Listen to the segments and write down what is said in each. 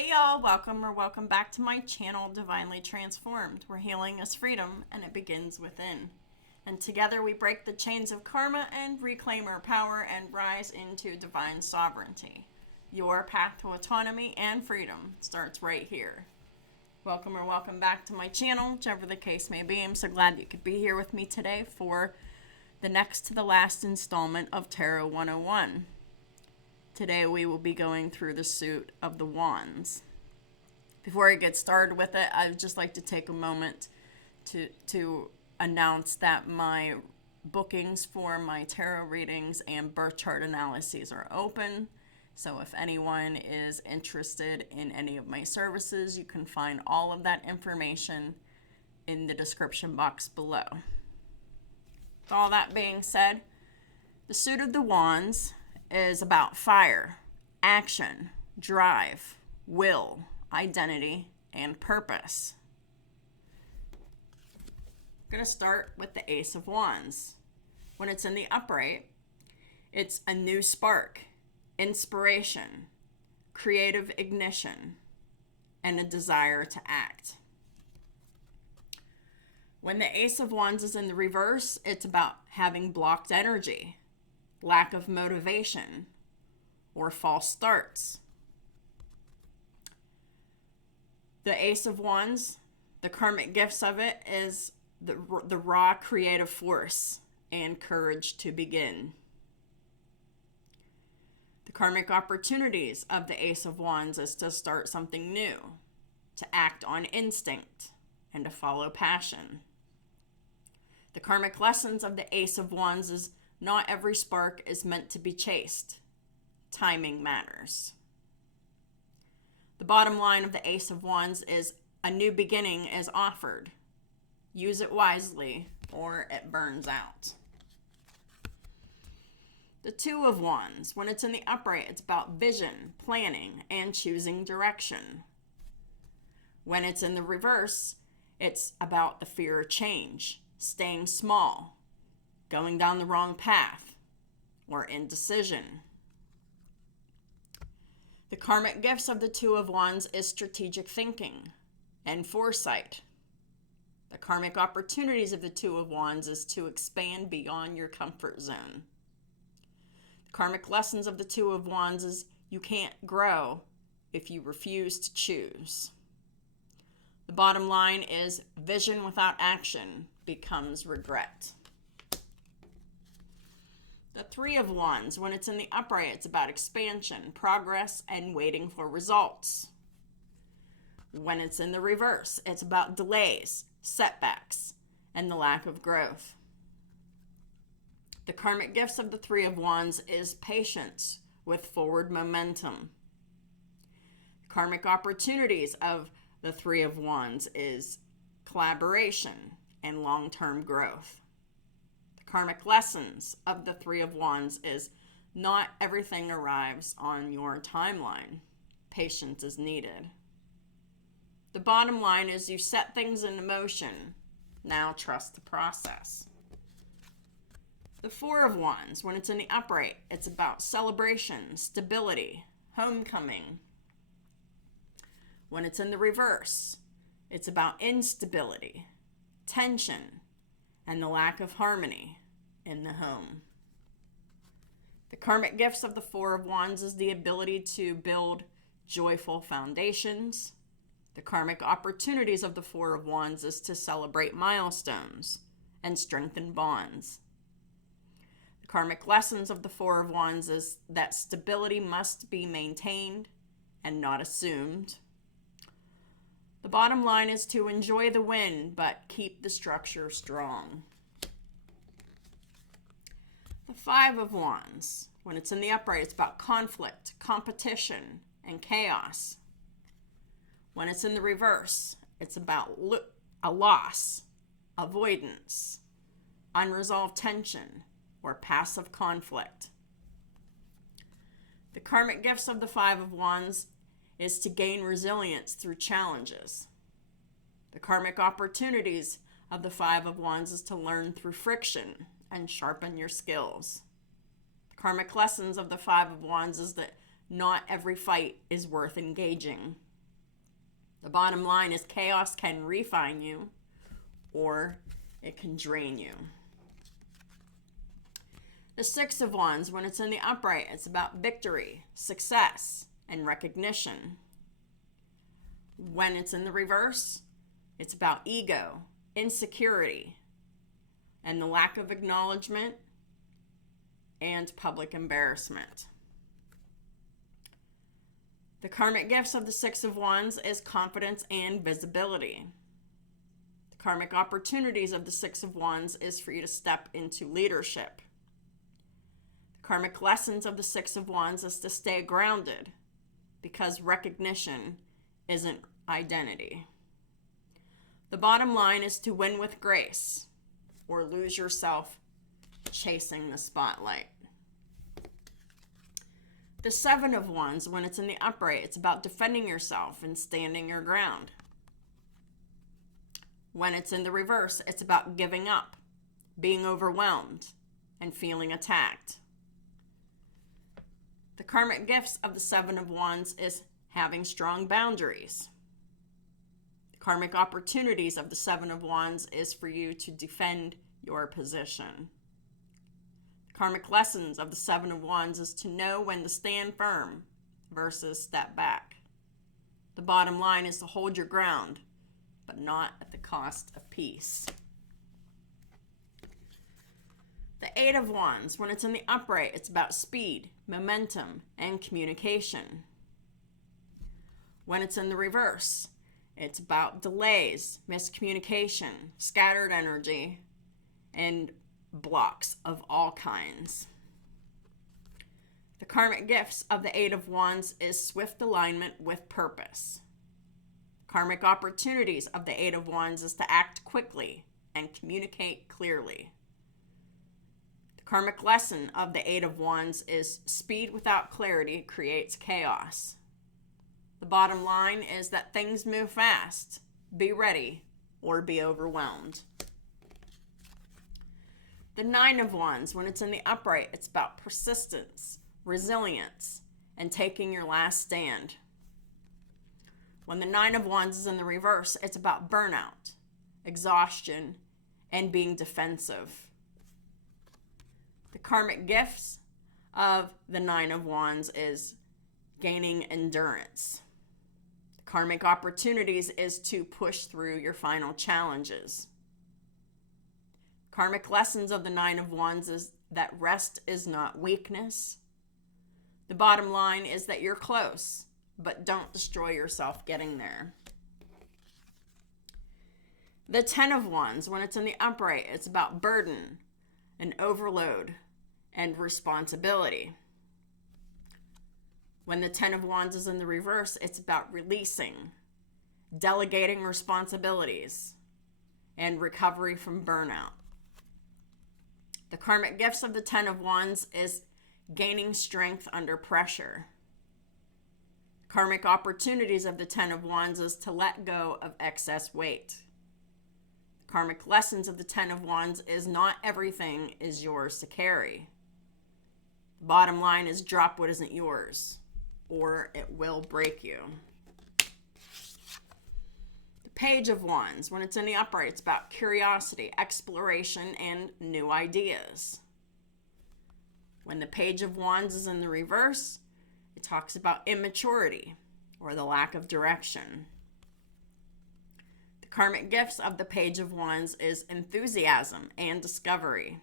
Hey y'all, welcome back to my channel, Divinely Transformed, where healing is freedom and it begins within. And together we break the chains of karma and reclaim our power and rise into divine sovereignty. Your path to autonomy and freedom starts right here. Welcome back to my channel, whichever the case may be. I'm so glad you could be here with me today for the next to the last installment of Tarot 101. Today we will be going through the suit of the Wands. Before I get started with it, I'd just like to take a moment to announce that my bookings for my tarot readings and birth chart analyses are open. So if anyone is interested in any of my services, you can find all of that information in the description box below. With all that being said, the suit of the Wands is about fire, action, drive, will, identity, and purpose. I'm going to start with the Ace of Wands. When it's in the upright, it's a new spark, inspiration, creative ignition, and a desire to act. When the Ace of Wands is in the reverse, it's about having blocked energy, lack of motivation, or false starts. The Ace of Wands, the karmic gifts of it is the raw creative force and courage to begin. The karmic opportunities of the Ace of Wands is to start something new, to act on instinct, and to follow passion. The karmic lessons of the Ace of Wands is not every spark is meant to be chased. Timing matters. The bottom line of the Ace of Wands is a new beginning is offered. Use it wisely or it burns out. The Two of Wands, when it's in the upright, it's about vision, planning, and choosing direction. When it's in the reverse, it's about the fear of change, staying small, going down the wrong path, or indecision. The karmic gifts of the Two of Wands is strategic thinking and foresight. The karmic opportunities of the Two of Wands is to expand beyond your comfort zone. The karmic lessons of the Two of Wands is you can't grow if you refuse to choose. The bottom line is vision without action becomes regret. The Three of Wands, when it's in the upright, it's about expansion, progress, and waiting for results. When it's in the reverse, it's about delays, setbacks, and the lack of growth. The karmic gifts of the Three of Wands is patience with forward momentum. The karmic opportunities of the Three of Wands is collaboration and long-term growth. Karmic lessons of the Three of Wands is not everything arrives on your timeline. Patience is needed. The bottom line is you set things into motion. Now trust the process. The Four of Wands, when it's in the upright, it's about celebration, stability, homecoming. When it's in the reverse, it's about instability, tension, and the lack of harmony in the home. The karmic gifts of the Four of Wands is the ability to build joyful foundations. The karmic opportunities of the Four of Wands is to celebrate milestones and strengthen bonds. The karmic lessons of the Four of Wands is that stability must be maintained and not assumed. The bottom line is to enjoy the win, but keep the structure strong. The Five of Wands, when it's in the upright, it's about conflict, competition, and chaos. When it's in the reverse, it's about a loss, avoidance, unresolved tension, or passive conflict. The karmic gifts of the Five of Wands is to gain resilience through challenges. The karmic opportunities of the Five of Wands is to learn through friction and sharpen your skills. The karmic lessons of the Five of Wands is that not every fight is worth engaging. The bottom line is chaos can refine you or it can drain you. The Six of Wands, when it's in the upright, it's about victory, success, and recognition. When it's in the reverse, it's about ego, insecurity, and the lack of acknowledgement and public embarrassment. The karmic gifts of the Six of Wands is confidence and visibility. The karmic opportunities of the Six of Wands is for you to step into leadership. The karmic lessons of the Six of Wands is to stay grounded because recognition isn't identity. The bottom line is to win with grace or lose yourself chasing the spotlight. The Seven of Wands, when it's in the upright, it's about defending yourself and standing your ground. When it's in the reverse, it's about giving up, being overwhelmed, and feeling attacked. The karmic gifts of the Seven of Wands is having strong boundaries. The karmic opportunities of the Seven of Wands is for you to defend your position. Karmic lessons of the Seven of Wands is to know when to stand firm versus step back. The bottom line is to hold your ground, but not at the cost of peace. The Eight of Wands, when it's in the upright, it's about speed, momentum, and communication. When it's in the reverse, it's about delays, miscommunication, scattered energy, and blocks of all kinds. The karmic gifts of the Eight of Wands is swift alignment with purpose. Karmic opportunities of the Eight of Wands is to act quickly and communicate clearly. The karmic lesson of the Eight of Wands is speed without clarity creates chaos. The bottom line is that things move fast. Be ready or be overwhelmed. The Nine of Wands, when it's in the upright, it's about persistence, resilience, and taking your last stand. When the Nine of Wands is in the reverse, it's about burnout, exhaustion, and being defensive. The karmic gifts of the Nine of Wands is gaining endurance. The karmic opportunities is to push through your final challenges. Karmic lessons of the Nine of Wands is that rest is not weakness. The bottom line is that you're close, but don't destroy yourself getting there. The Ten of Wands, when it's in the upright, it's about burden and overload and responsibility. When the Ten of Wands is in the reverse, it's about releasing, delegating responsibilities, and recovery from burnout. The karmic gifts of the Ten of Wands is gaining strength under pressure. Karmic opportunities of the Ten of Wands is to let go of excess weight. Karmic lessons of the Ten of Wands is not everything is yours to carry. The bottom line is drop what isn't yours, or it will break you. Page of Wands, when it's in the upright, it's about curiosity, exploration, and new ideas. When the Page of Wands is in the reverse, it talks about immaturity or the lack of direction. The karmic gifts of the Page of Wands is enthusiasm and discovery.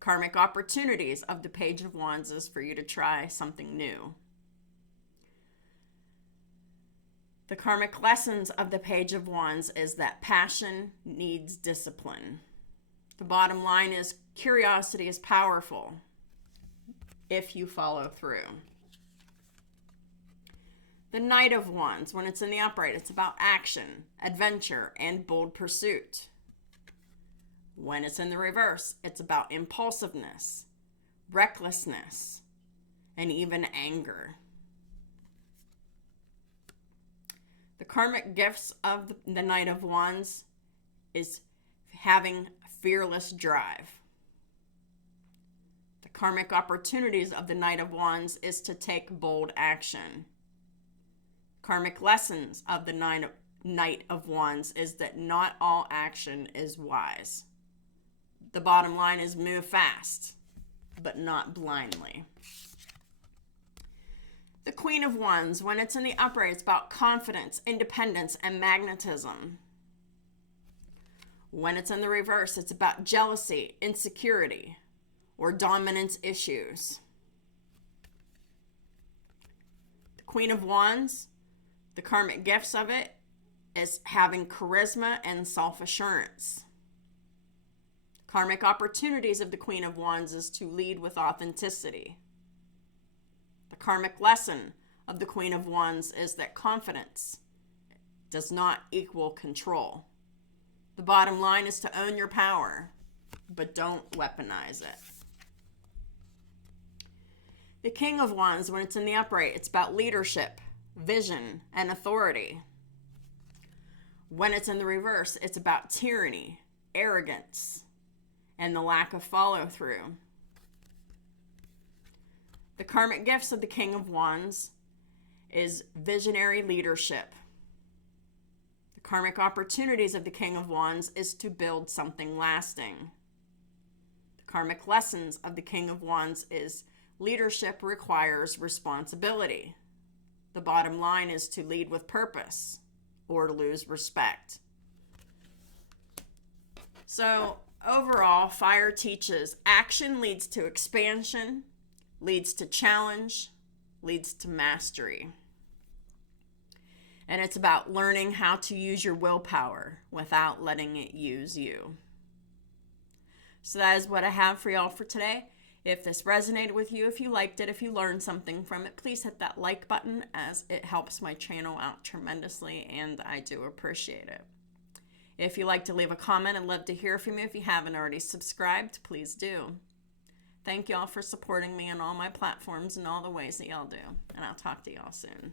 Karmic opportunities of the Page of Wands is for you to try something new. The karmic lessons of the Page of Wands is that passion needs discipline. The bottom line is curiosity is powerful if you follow through. The Knight of Wands, when it's in the upright, it's about action, adventure, and bold pursuit. When it's in the reverse, it's about impulsiveness, recklessness, and even anger. The karmic gifts of the Knight of Wands is having fearless drive. The karmic opportunities of the Knight of Wands is to take bold action. Karmic lessons of the Knight of Wands is that not all action is wise. The bottom line is move fast, but not blindly. The Queen of Wands, when it's in the upright, it's about confidence, independence, and magnetism. When it's in the reverse, it's about jealousy, insecurity, or dominance issues. The Queen of Wands, the karmic gifts of it is having charisma and self-assurance. Karmic opportunities of the Queen of Wands is to lead with authenticity. The karmic lesson of the Queen of Wands is that confidence does not equal control. The bottom line is to own your power, but don't weaponize it. The King of Wands, when it's in the upright, it's about leadership, vision, and authority. When it's in the reverse, it's about tyranny, arrogance, and the lack of follow-through. The karmic gifts of the King of Wands is visionary leadership. The karmic opportunities of the King of Wands is to build something lasting. The karmic lessons of the King of Wands is leadership requires responsibility. The bottom line is to lead with purpose or to lose respect. So overall, fire teaches action leads to expansion, leads to challenge, leads to mastery. And it's about learning how to use your willpower without letting it use you. So that is what I have for y'all for today. If this resonated with you, if you liked it, if you learned something from it, please hit that like button as it helps my channel out tremendously and I do appreciate it. If you'd like to leave a comment, I'd love to hear from you. If you haven't already subscribed, please do. Thank y'all for supporting me on all my platforms and all the ways that y'all do. And I'll talk to y'all soon.